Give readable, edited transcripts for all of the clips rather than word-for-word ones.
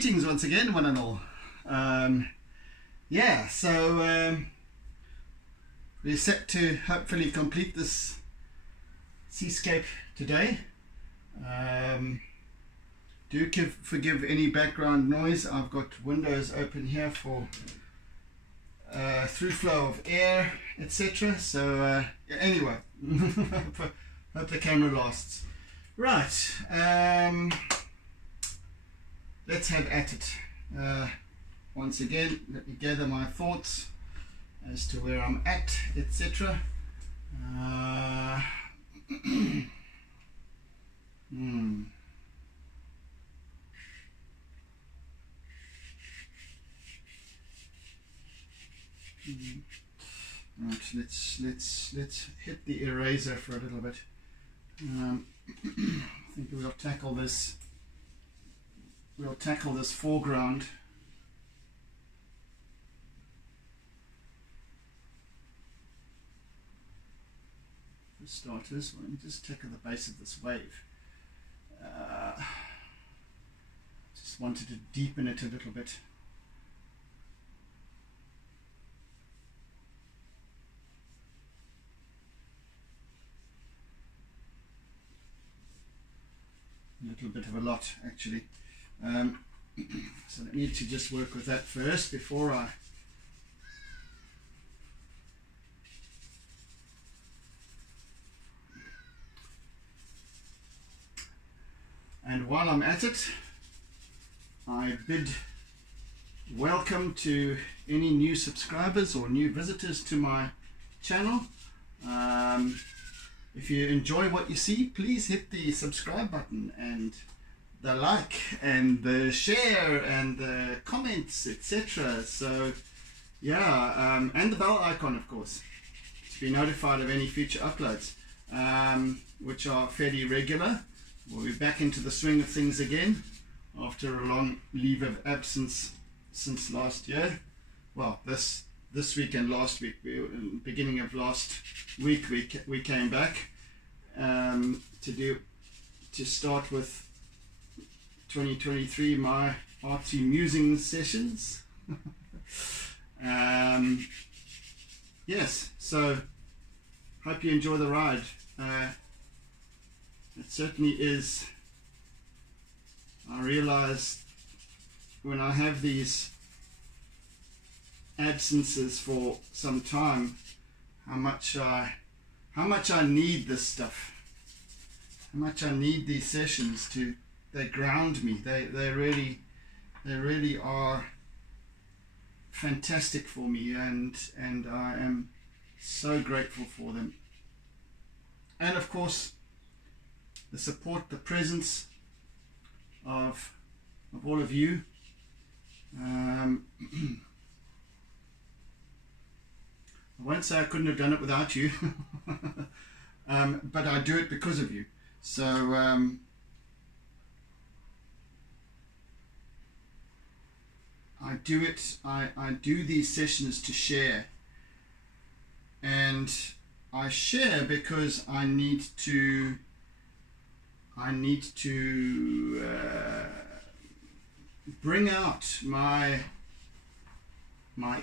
Greetings once again, one and all. Yeah, so we're set to hopefully complete this seascape today. Do forgive any background noise. I've got windows open here for through flow of air, etc. So anyway, hope the camera lasts. Right, let's have at it. Once again, let me gather my thoughts as to where I'm at, etc. Right, let's hit the eraser for a little bit. I think we'll tackle this. We'll tackle this foreground. For starters, let me just tackle the base of this wave. Just wanted to deepen it a little bit. A little bit of a lot, actually. So I need to just work with that first before I and while I'm at it, I bid welcome to any new subscribers or new visitors to my channel. If you enjoy what you see, please hit the subscribe button and the like and the share and the comments, etc. So yeah, and the bell icon, of course, to be notified of any future uploads, which are fairly regular. We'll be back into the swing of things again after a long leave of absence since last year. Well, this week and last week, beginning of last week, we came back to start with 2023 my Artsy Musings sessions. Yes, so hope you enjoy the ride. It certainly is. I realize when I have these absences for some time how much I need this stuff, how much I need these sessions. They ground me. They really are fantastic for me, and I am so grateful for them. And of course, the support, the presence of all of you. I won't say I couldn't have done it without you, but I do it because of you. So I do it. I do these sessions to share, and I share because I need to bring out my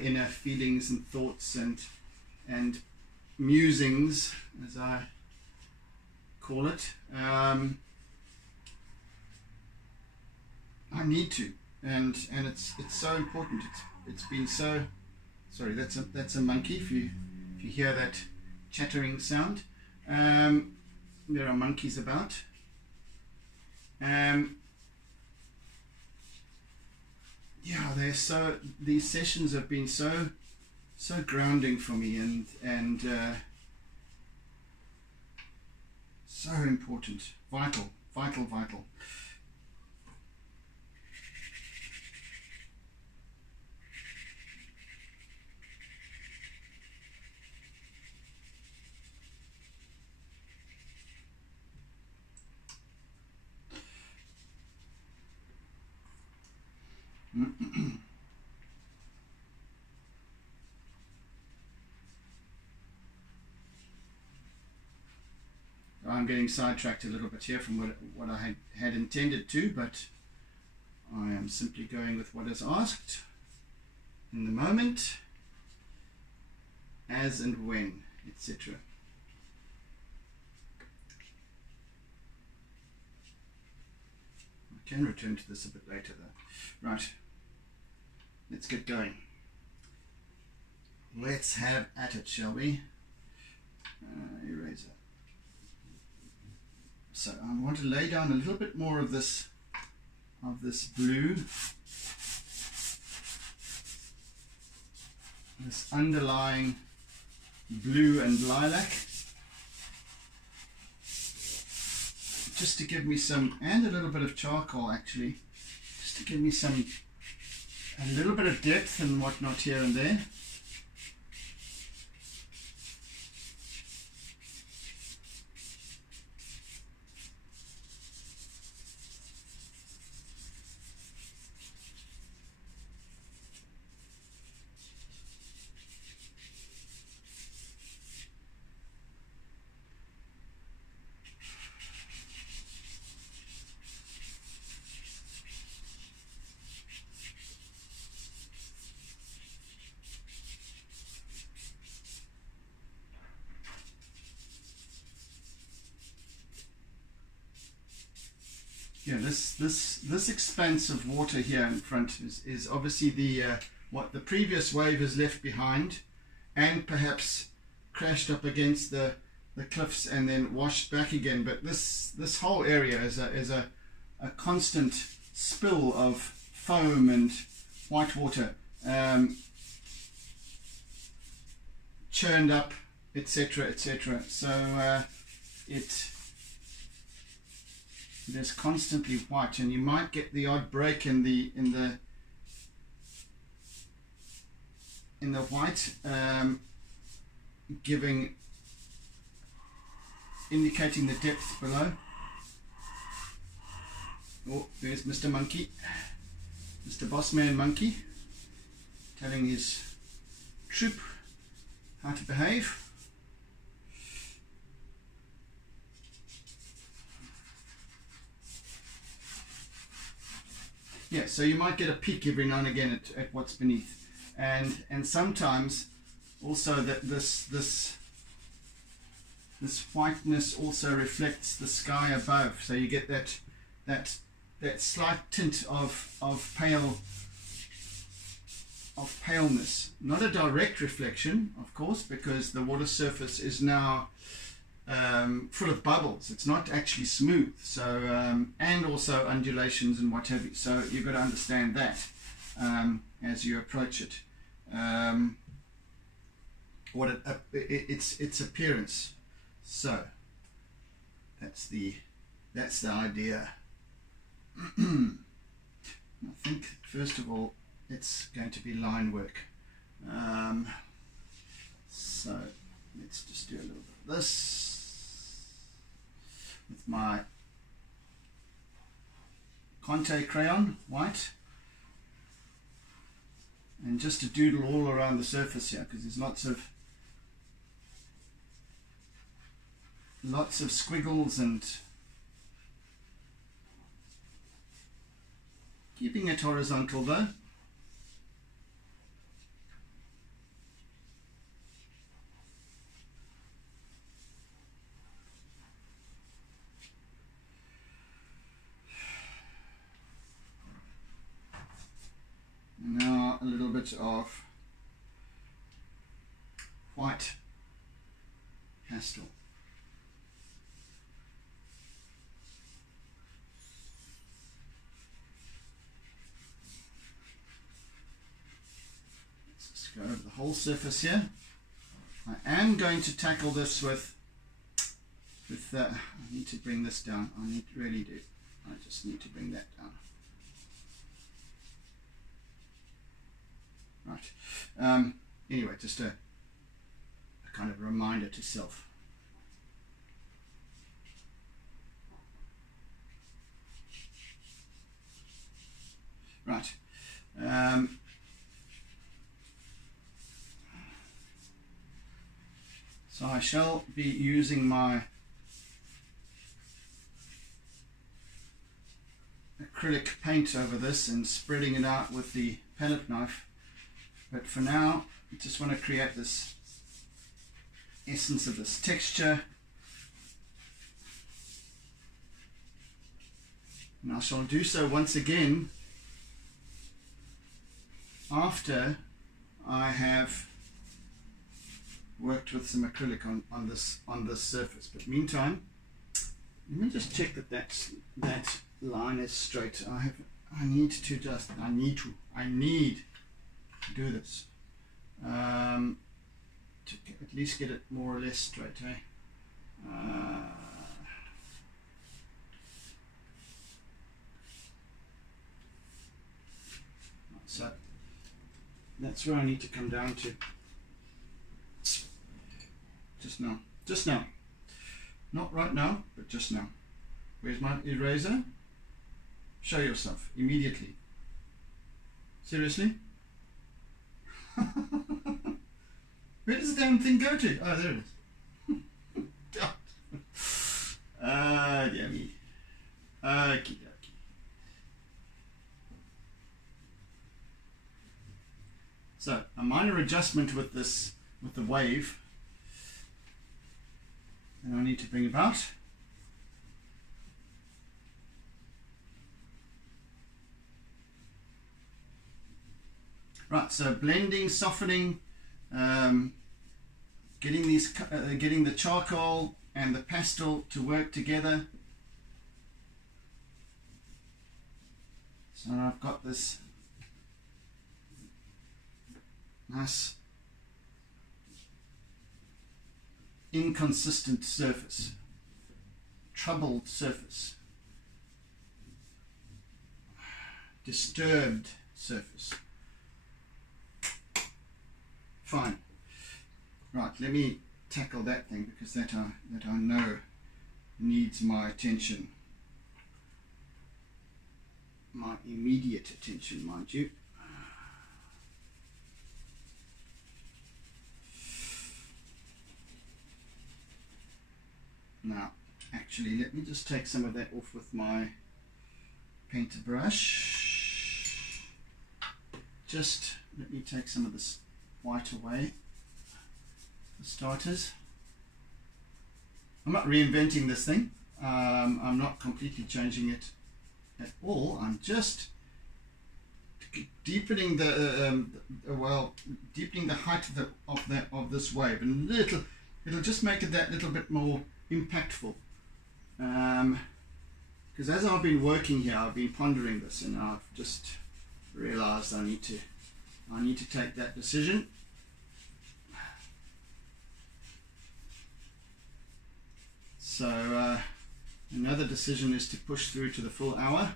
inner feelings and thoughts and musings, as I call it. I need to, and it's so important. It's been so. Sorry, that's a monkey. If you hear that chattering sound, there are monkeys about. Yeah, these sessions have been so grounding for me, and so important, vital. I'm getting sidetracked a little bit here from what I had intended to, but I am simply going with what is asked in the moment, as and when, etc. I can return to this a bit later though. Right, let's get going. Let's have at it, shall we? Eraser. So I want to lay down a little bit more of this blue, this underlying blue and lilac, just to give me some, and a little bit of charcoal actually, just to give me some, a little bit of depth and whatnot here and there. Yeah, this expanse of water here in front is obviously the what the previous wave has left behind, and perhaps crashed up against the cliffs and then washed back again. But this whole area is a constant spill of foam and white water, churned up, etc., etc. So it is constantly white, and you might get the odd break in the white, indicating the depth below. Oh, there's Mr. Monkey, Mr. Bossman Monkey, telling his troop how to behave. Yeah, so you might get a peek every now and again at what's beneath, and sometimes also that this whiteness also reflects the sky above, so you get that slight tint of paleness. Not a direct reflection, of course, because the water surface is now full of bubbles. It's not actually smooth, so and also undulations and what have you. So you've got to understand that as you approach it. Its appearance. So that's the idea. I think first of all it's going to be line work. So let's just do a little bit of this with my Conte crayon, white, and just to doodle all around the surface here, because there's lots of squiggles, and keeping it horizontal though. Now a little bit of white pastel. Let's just go over the whole surface here. I am going to tackle this with I need to bring this down. I really do. I just need to bring that down. Right. Anyway, just a kind of reminder to self. Right. So I shall be using my acrylic paint over this and spreading it out with the palette knife. But for now, I just want to create this essence of this texture. And I shall do so once again after I have worked with some acrylic on this surface. But meantime, let me just check that that line is straight. I need to do this to at least get it more or less straight, eh? So that's where I need to come down to. Just now. Not right now, but just now. Where's my eraser? Show yourself immediately. Seriously? Where does the damn thing go to? Oh, there it is. Dear me. Okie dokie. So, a minor adjustment with this, with the wave, and I need to bring about. Right, so blending, softening, getting the charcoal and the pastel to work together. So I've got this nice inconsistent surface, troubled surface, disturbed surface. Fine. Right, let me tackle that thing, because that I know needs my attention, my immediate attention, mind you. Now, actually, let me just take some of that off with my painter brush. Just let me take some of this white away, for starters. I'm not reinventing this thing. I'm not completely changing it at all. I'm just deepening the deepening the height of this wave, and it'll just make it that little bit more impactful. Because as I've been working here, I've been pondering this, and I've just realized I need to take that decision. So another decision is to push through to the full hour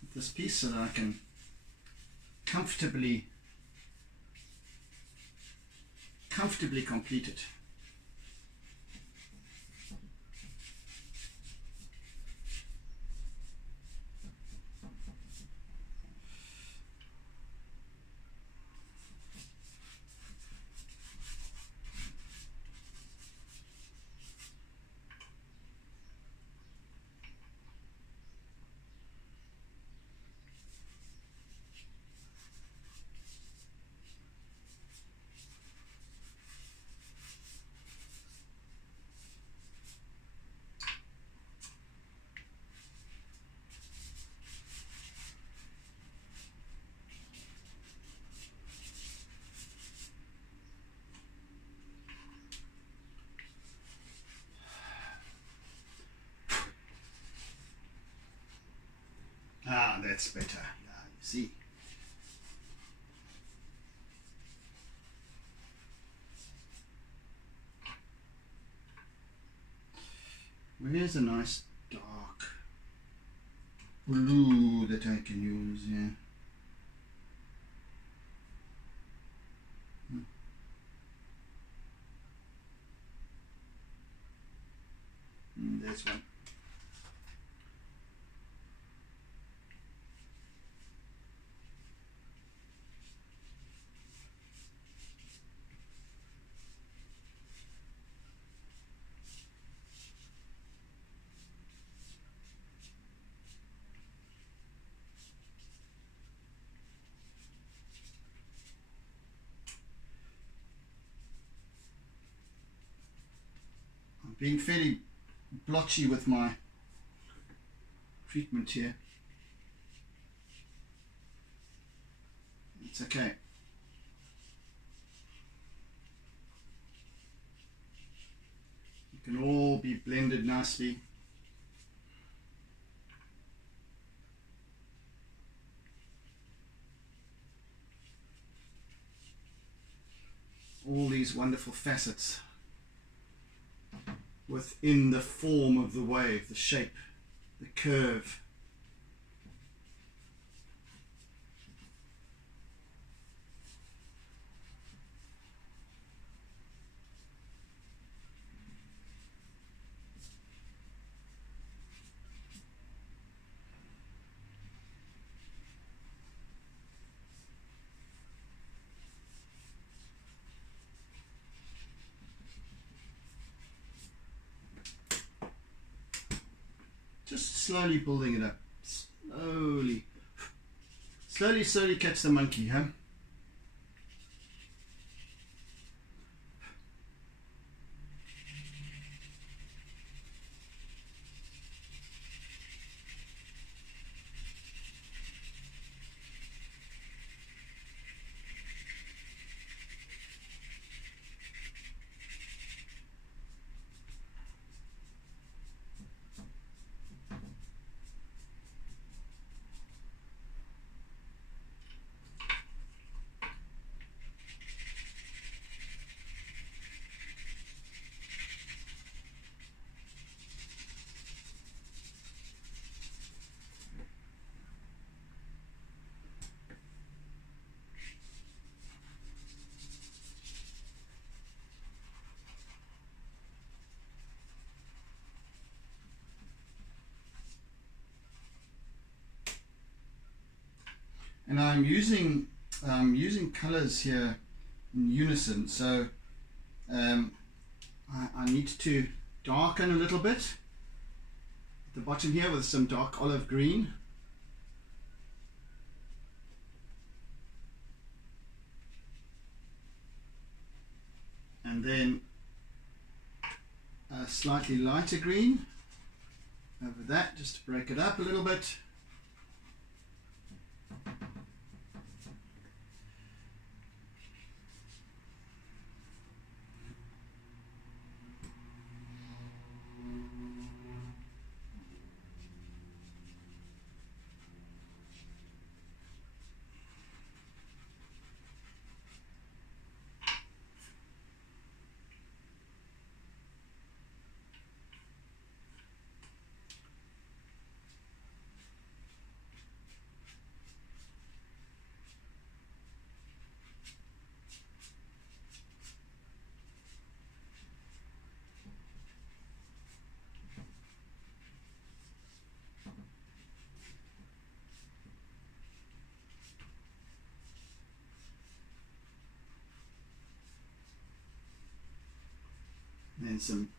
with this piece, so that I can comfortably complete it. Ah, that's better. Yeah, you see. Where's a nice dark blue that I can use? Yeah. There's one. being fairly blotchy with my treatment here. It's okay. It can all be blended nicely. All these wonderful facets within the form of the wave, the shape, the curve. Just slowly building it up. Slowly catch the monkey, huh? And I'm using colors here in unison, so I need to darken a little bit at the bottom here with some dark olive green. And then a slightly lighter green over that, just to break it up a little bit. And some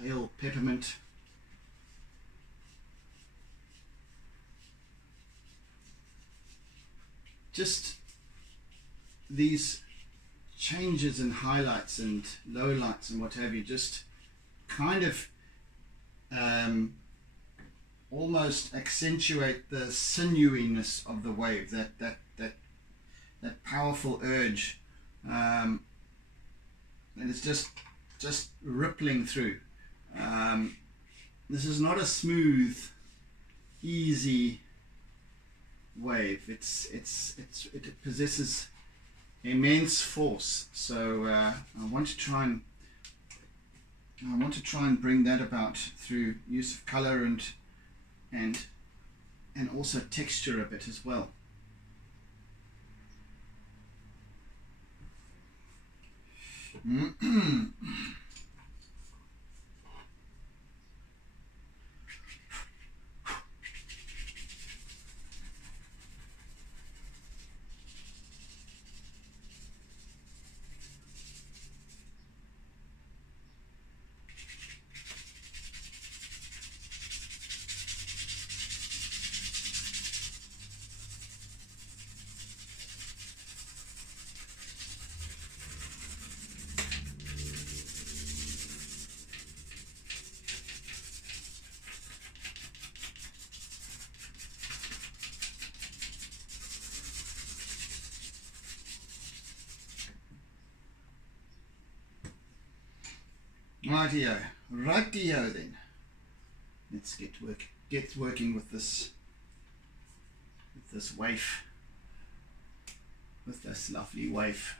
pale peppermint. Just these changes in highlights and lowlights and what have you, just kind of almost accentuate the sinewiness of the wave, that powerful urge, and it's just rippling through. This is not a smooth, easy wave. It possesses immense force. So I want to try and bring that about through use of color and also texture a bit as well. Rightio then. Let's get working with this waif, with this lovely waif.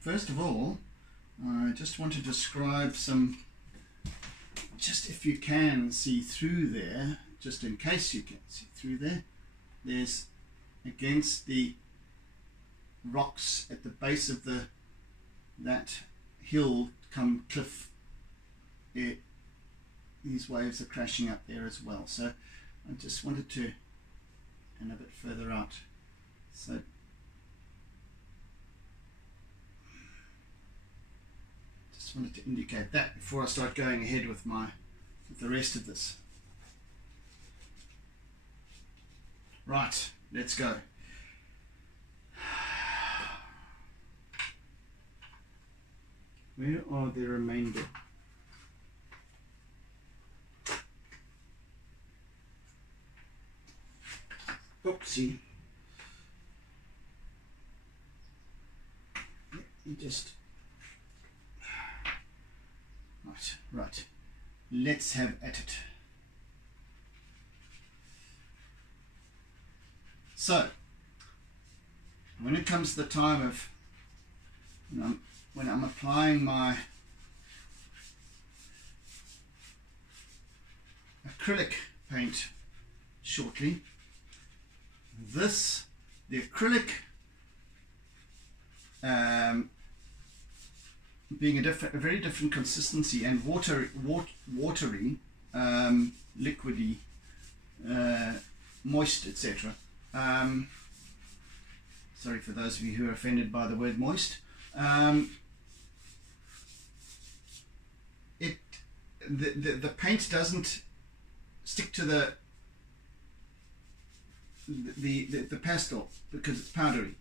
First of all, I just want to describe some, just if you can see through there, just in case you can see through there, there's against the rocks at the base of that hill come cliff, these waves are crashing up there as well. So I just wanted to, and a bit further out, so just wanted to indicate that before I start going ahead with the rest of this. Right, let's go. Where are the remainder? Oopsie. Let me just. Right. Let's have at it. So, when it comes to the time of when I'm applying my acrylic paint shortly, the acrylic being a very different consistency and watery, liquidy, moist, etc. Sorry for those of you who are offended by the word moist. The paint doesn't stick to the pastel because it's powdery.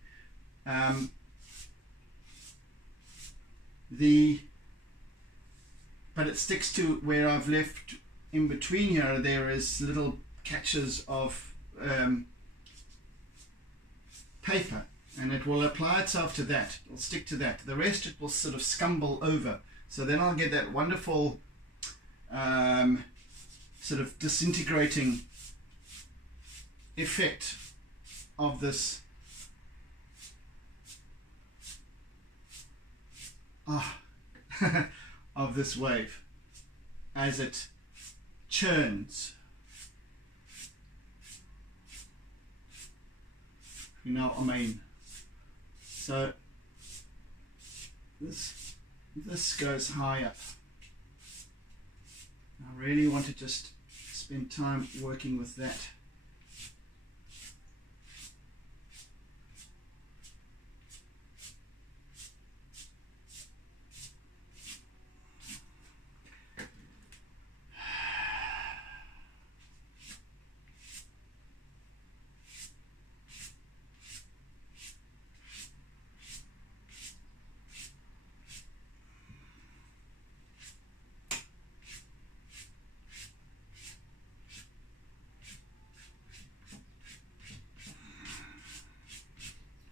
But it sticks to where I've left in between here. There is little catches of paper, and it will apply itself to that. It'll stick to that. The rest it will sort of scumble over. So then I'll get that wonderful sort of disintegrating effect of this of this wave as it churns. You know what I mean? So this goes high up. I really want to just spend time working with that.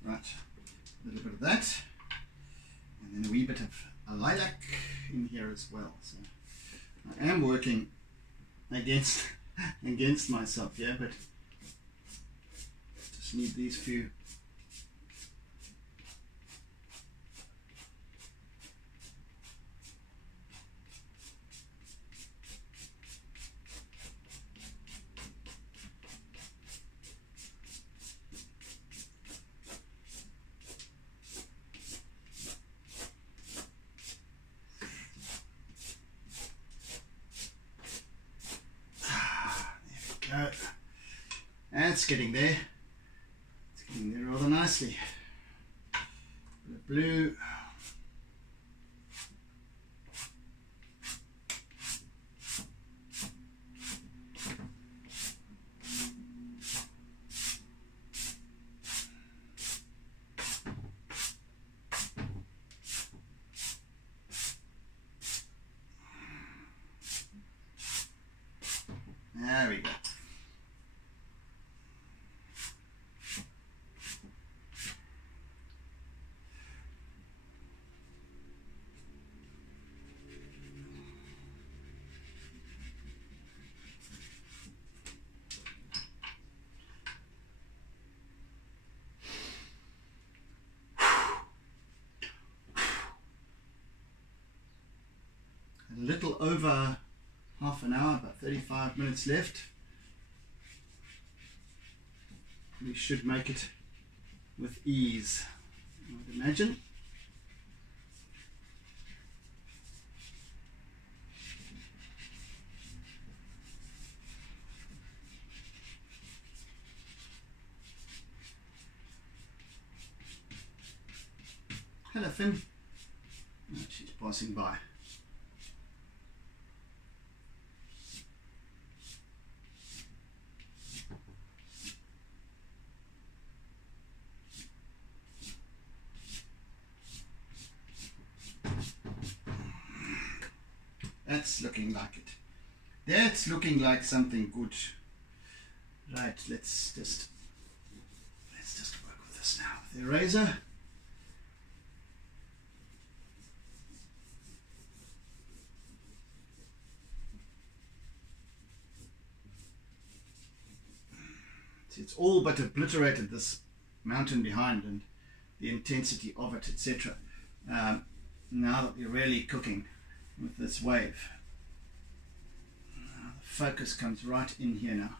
Right, a little bit of that, and then a wee bit of a lilac in here as well. So I am working against myself here, but just need these few. And it's getting there. It's getting there rather nicely. blue. There we go. A little over half an hour, about 35 minutes left. We should make it with ease, I would imagine. Hello, Finn. Oh, she's passing by. That's looking like it. That's looking like something good. Right, let's just work with this now with the eraser. See, it's all but obliterated this mountain behind and the intensity of it, etc. Now that we're really cooking with this wave. The focus comes right in here now.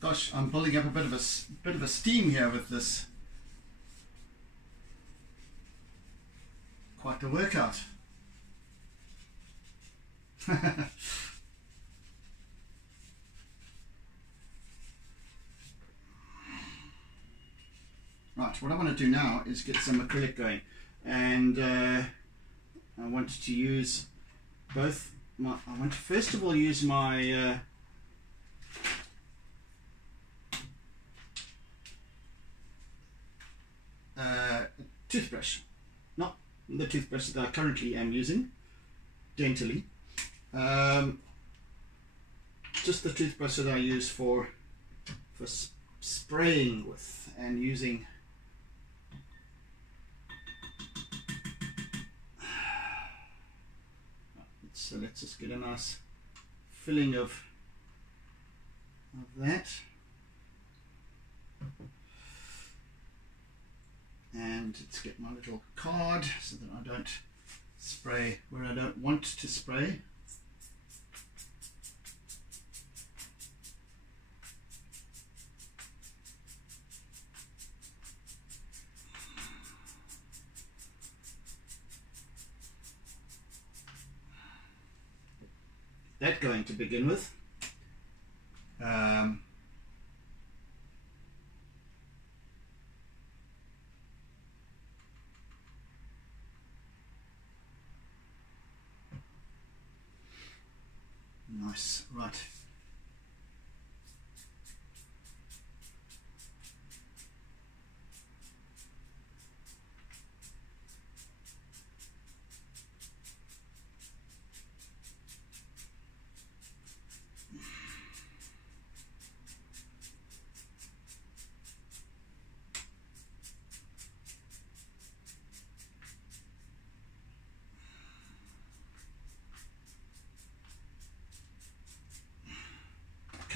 Gosh, I'm building up a bit of a steam here with this. Quite a workout. Right, what I want to do now is get some acrylic going, and I want to use both my. I want to first of all use my. Toothbrush, not the toothbrush that I currently am using, dentally, just the toothbrush that I use for spraying with and using. So let's just get a nice filling of that. And let's get my little card so that I don't spray where I don't want to spray. That going to begin with. Nice, right.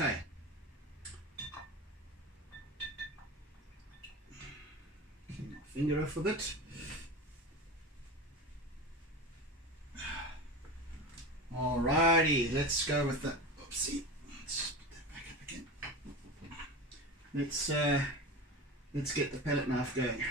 Okay. Clean my finger off a bit. Alrighty, let's go with the, oopsie, let's put that back up again. Let's get the palette knife going.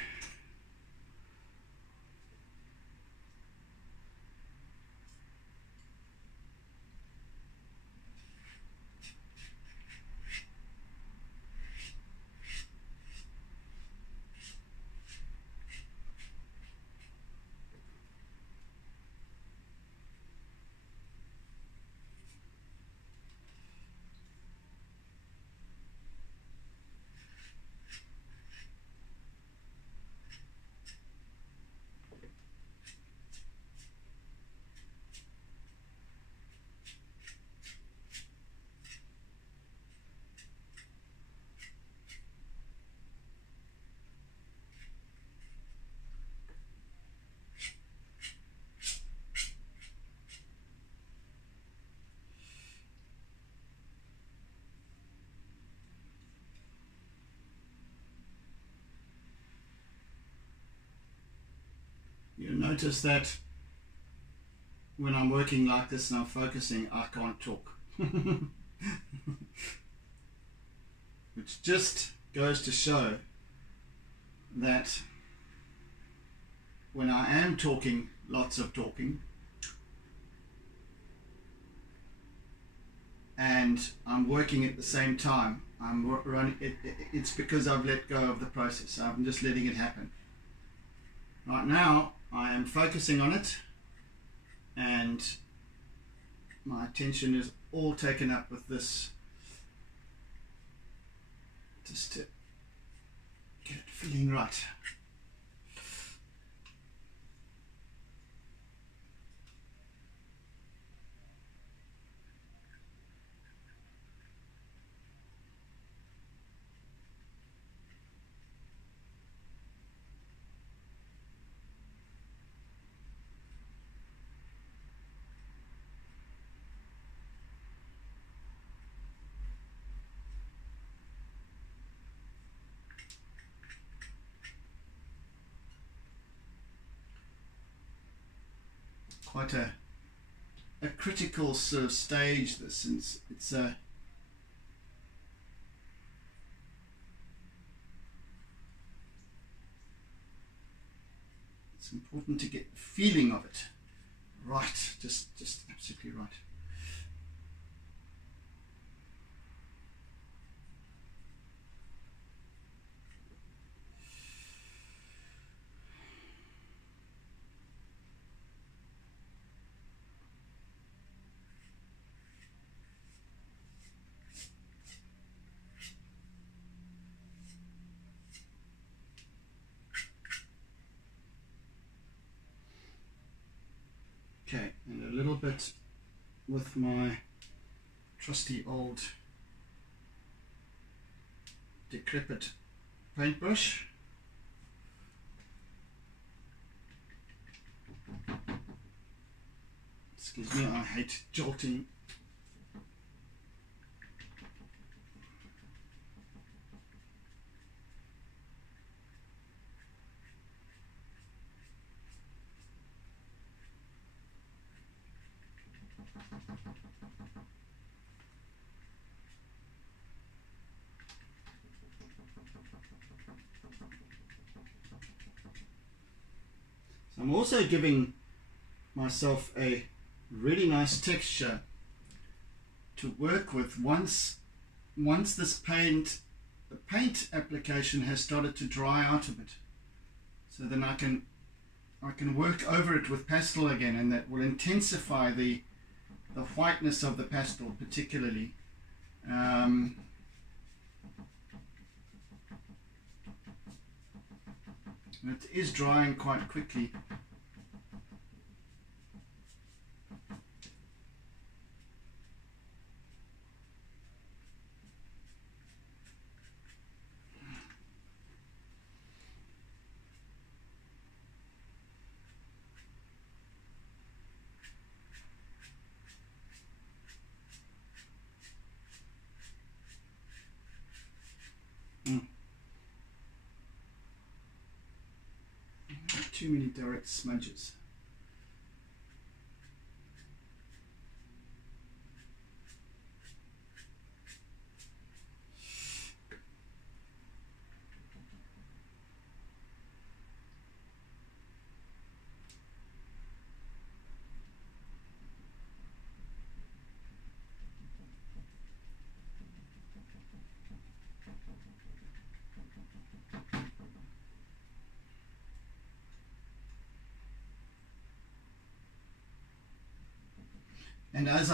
You'll notice that when I'm working like this and I'm focusing, I can't talk. Which just goes to show that when I am talking, lots of talking, and I'm working at the same time, I'm running, it's because I've let go of the process. I'm just letting it happen. Right now, I am focusing on it, and my attention is all taken up with this, just to get it feeling right. Quite a critical sort of stage, this, since it's important to get the feeling of it right, just absolutely right. Okay, and a little bit with my trusty old decrepit paintbrush. Excuse me, I hate jolting. I'm also giving myself a really nice texture to work with once this the paint application has started to dry out a bit. So then I can work over it with pastel again, and that will intensify the whiteness of the pastel particularly. And it is drying quite quickly. too many direct smudges. And as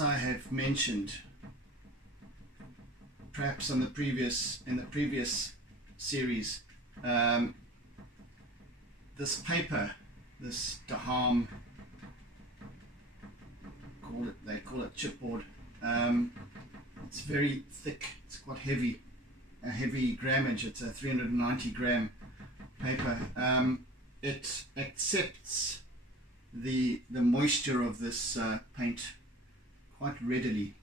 I have mentioned, perhaps in the previous series, this paper, this Daham, they call it chipboard. It's very thick. It's quite heavy, a heavy grammage. It's a 390 gram paper. It accepts the moisture of this paint quite readily.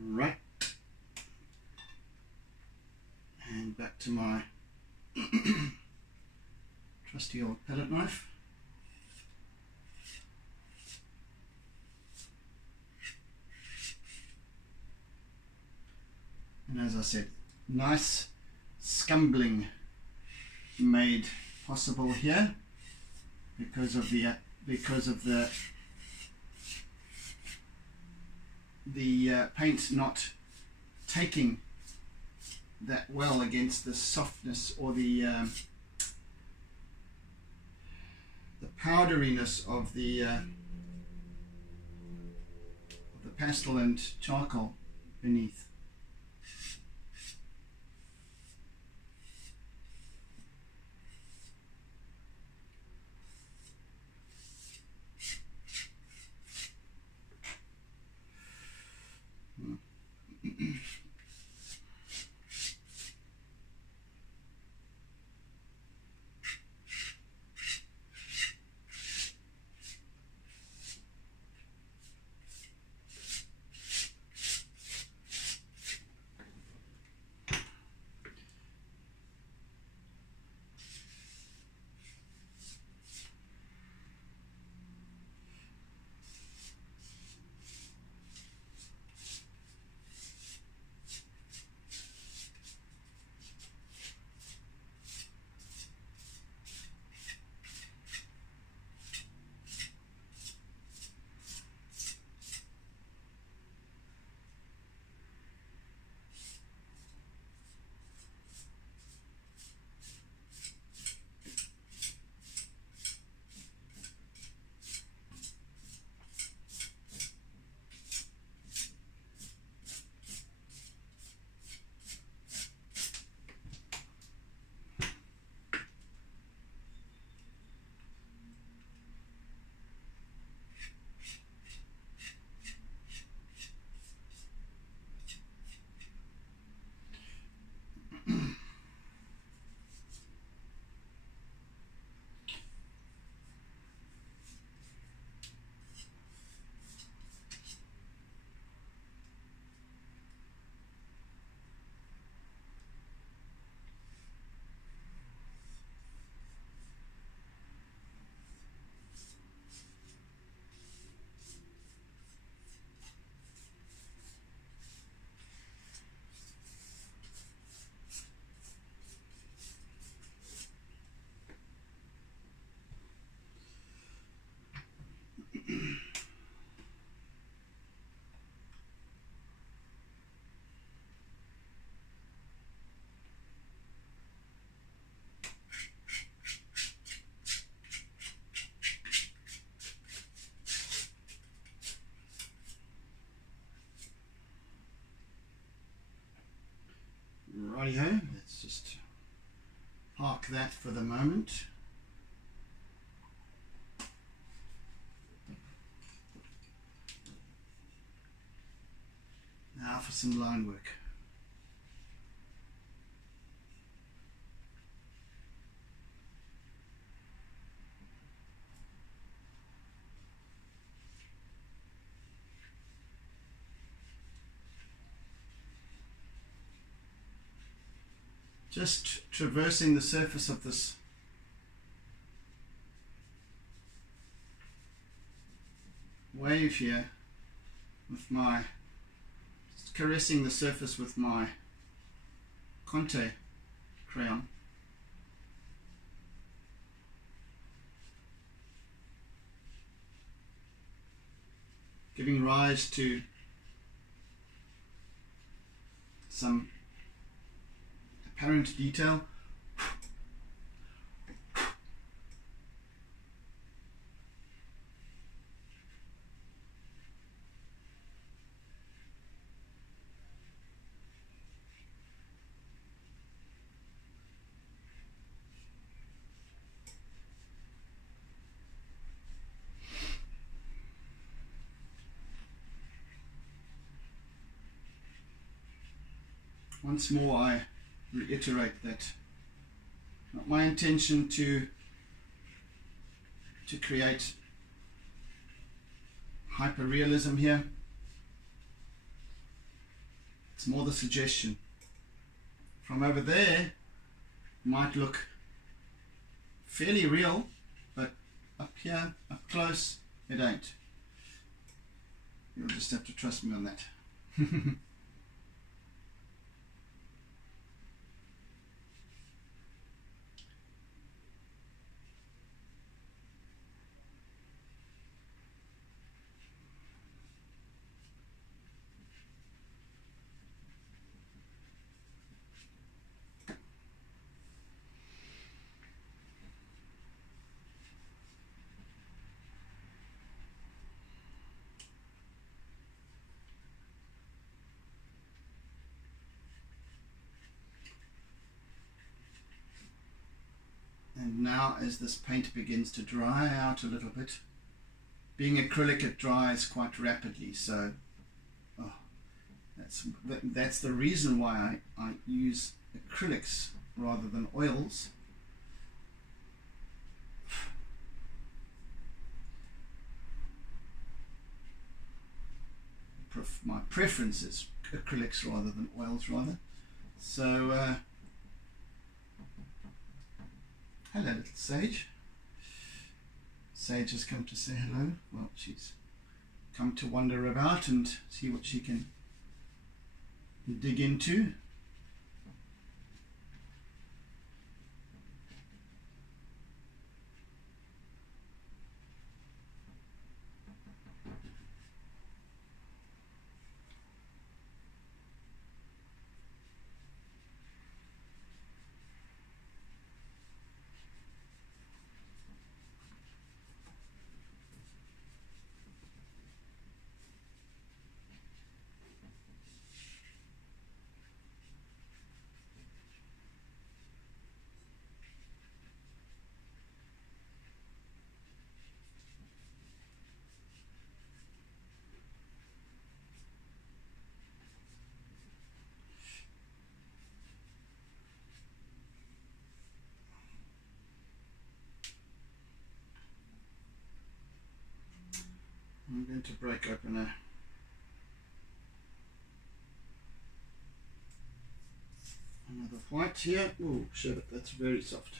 Right, and back to my trusty old palette knife. And as I said, nice scumbling made possible here because of the paint not taking that well against the softness or the powderiness of the pastel and charcoal beneath. Righty-ho, let's just park that for the moment. Now for some line work. Just traversing the surface of this wave here with my, just caressing the surface with my Conte crayon. Giving rise to some apparent detail. Once more, I reiterate that not my intention to create hyperrealism here. It's more the suggestion. From over there might look fairly real, but up here, up close, it ain't. You'll just have to trust me on that. And now as this paint begins to dry out a little bit, being acrylic, it dries quite rapidly, so that's the reason why I use acrylics rather than oils. My preference is acrylics rather than oils rather. So hello little Sage. Sage has come to say hello. Well, she's come to wander about and see what she can dig into. I'm going to break open another white here. Oh, shit, that's very soft.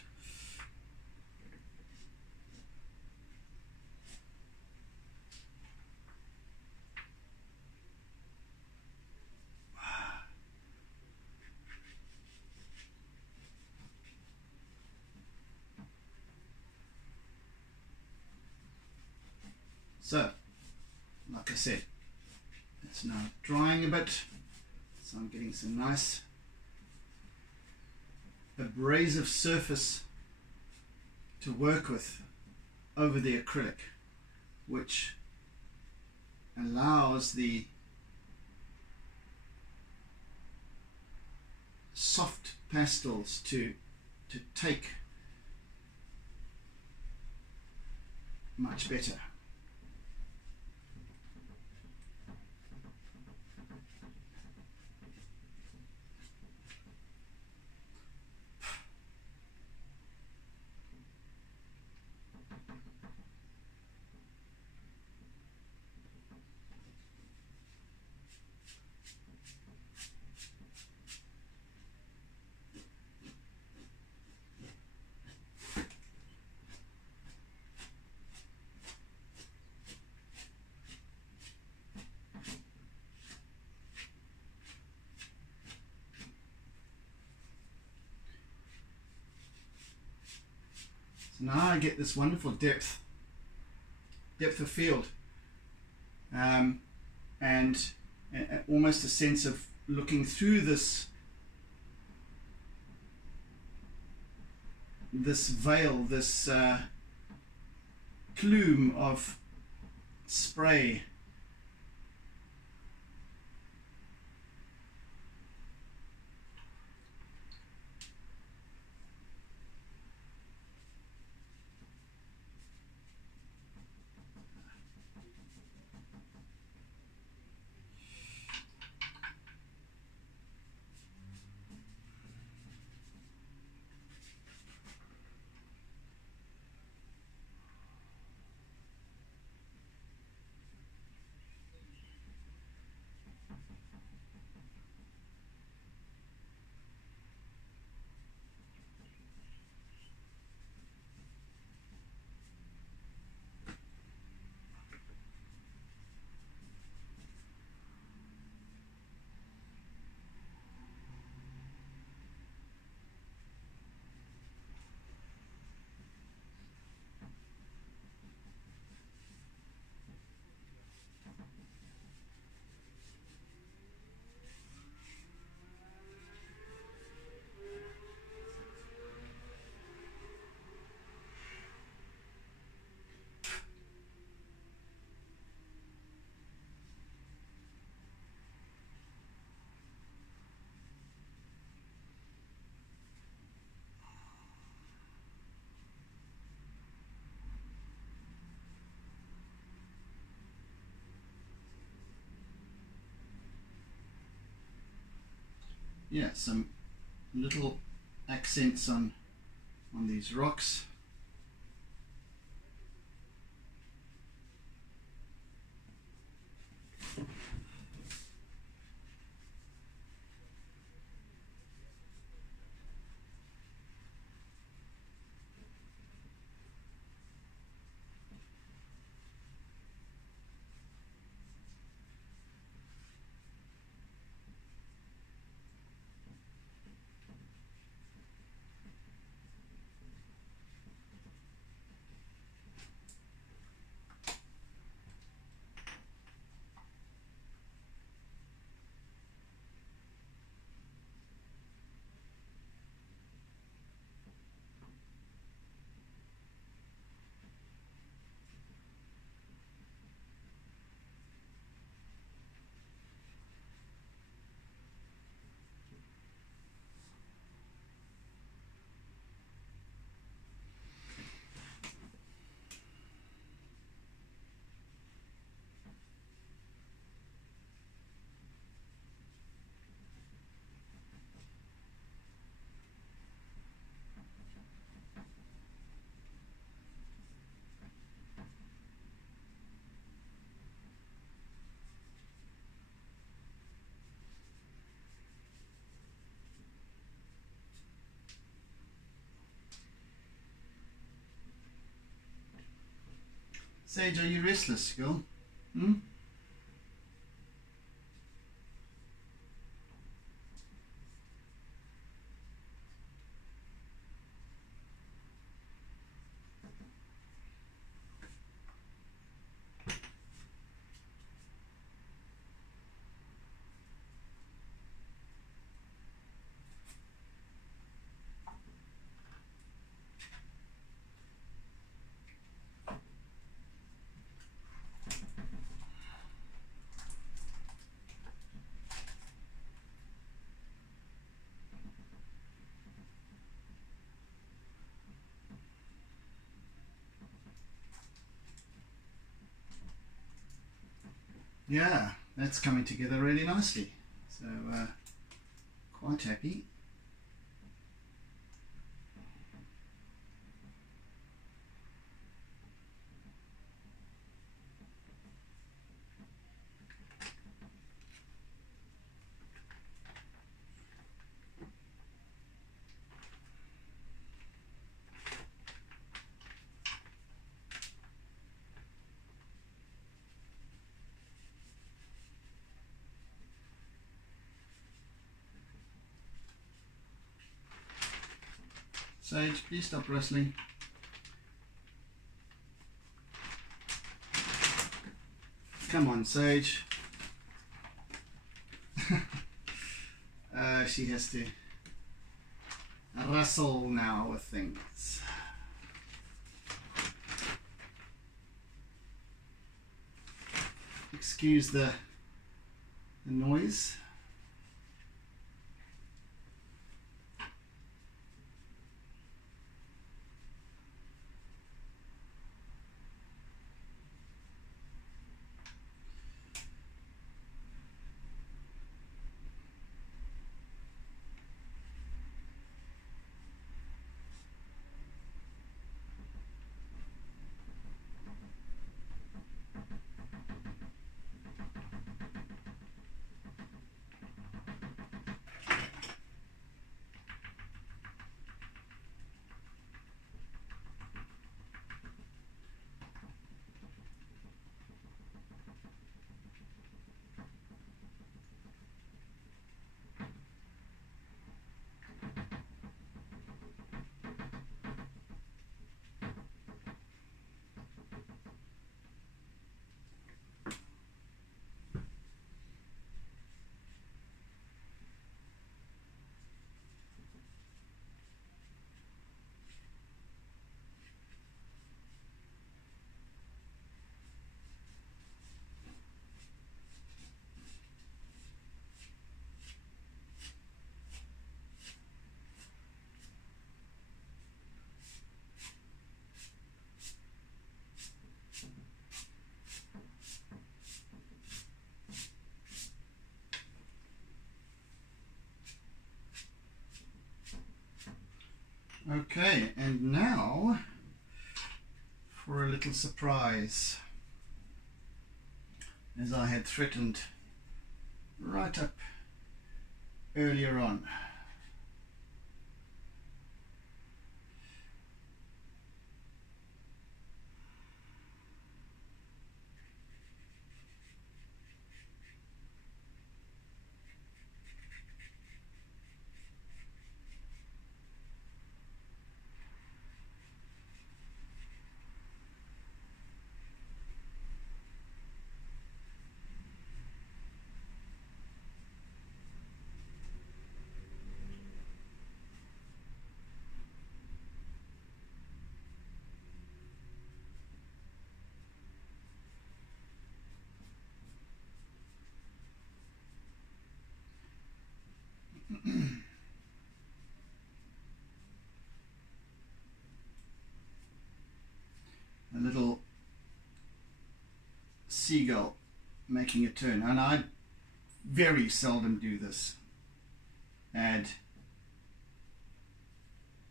So, like I said, it's now drying a bit, so I'm getting some nice abrasive surface to work with over the acrylic, which allows the soft pastels to to take much better. So now I get this wonderful depth of field, and almost a sense of looking through this veil, this plume of spray. Yeah, some little accents on these rocks. Sage, are you restless, girl? Hmm? yeah, that's coming together really nicely. So quite happy. Sage, please stop rustling. Come on, Sage. She has to rustle now with things. Excuse the noise. Okay, and now for a little surprise, as I had threatened right up earlier on. A little seagull making a turn, and I very seldom do this. Add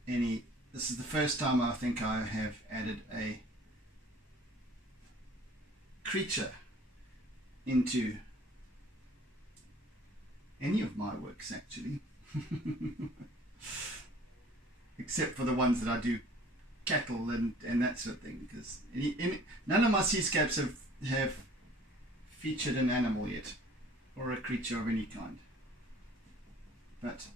any. This is the first time I think I have added a creature into any of my works, actually. Except for the ones that I do cattle and that sort of thing, because none of my seascapes have featured an animal yet, or a creature of any kind. But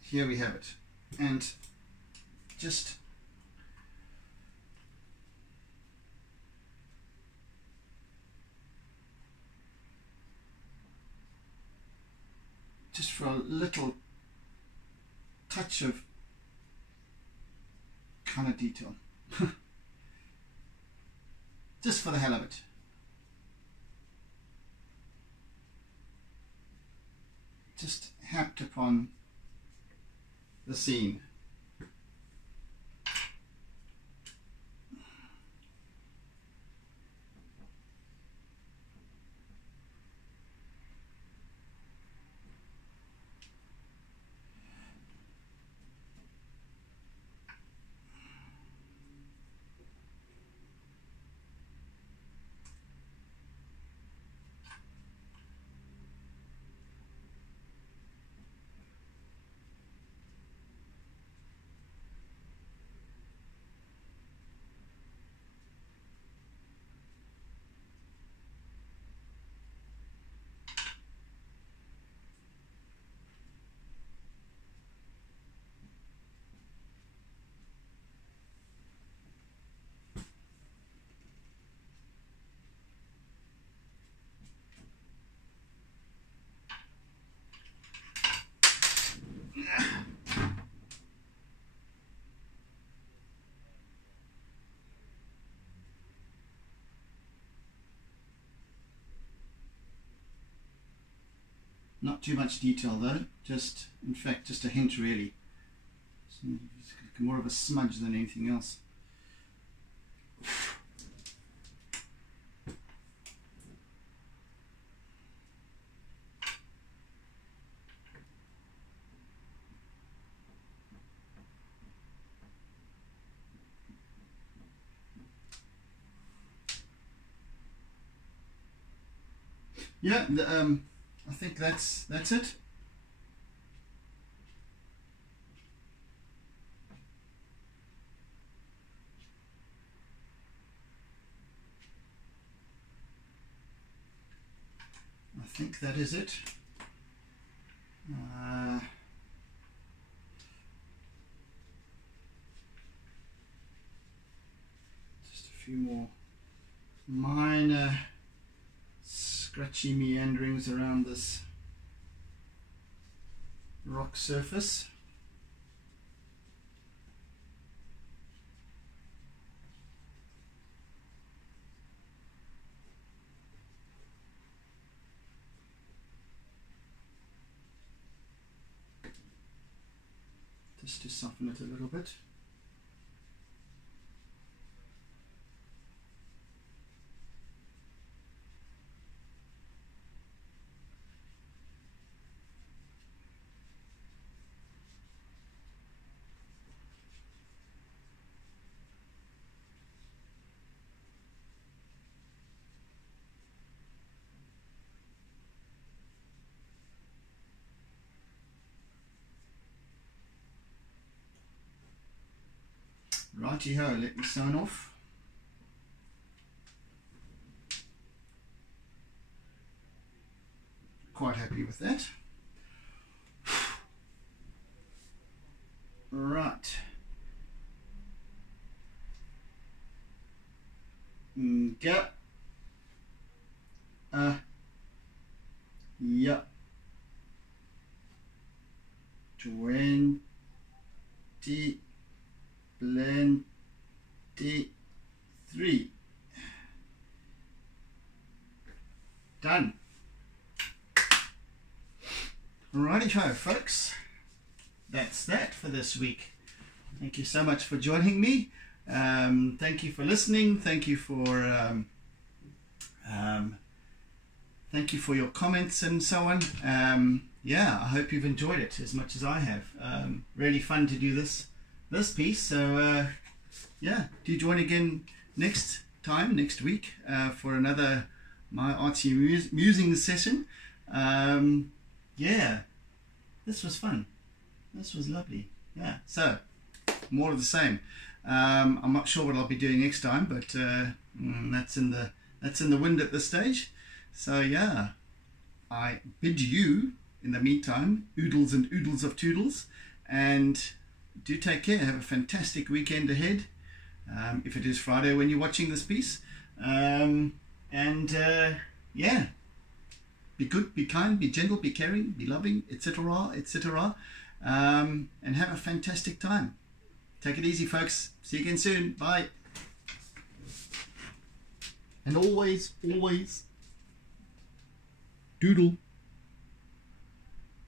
here we have it, and just for a little touch of kind of detail, just for the hell of it. Just happed upon the scene. Not too much detail though, just, in fact, just a hint really. It's more of a smudge than anything else. Yeah, I think that's it. I think that is it. Just a few more minor scratchy meanderings around this rock surface. Just to soften it a little bit. Righty-ho, let me sign off. Quite happy with that. Right. Go. Yeah. 20. 23. Done. Righty-ho, folks. That's that for this week. Thank you so much for joining me. Thank you for listening. Thank you for your comments and so on. Yeah, I hope you've enjoyed it as much as I have. Really fun to do this piece. So yeah, do join again next week for another My Artsy Musings session. Yeah, this was fun. This was lovely. Yeah, so more of the same. I'm not sure what I'll be doing next time, but that's in the wind at this stage. So yeah, I bid you in the meantime oodles and oodles of toodles, and do take care. Have a fantastic weekend ahead, if it is Friday when you're watching this piece. Yeah, be good, be kind, be gentle, be caring, be loving, etc., etc., and have a fantastic time. Take it easy, folks. See you again soon. Bye. And always doodle.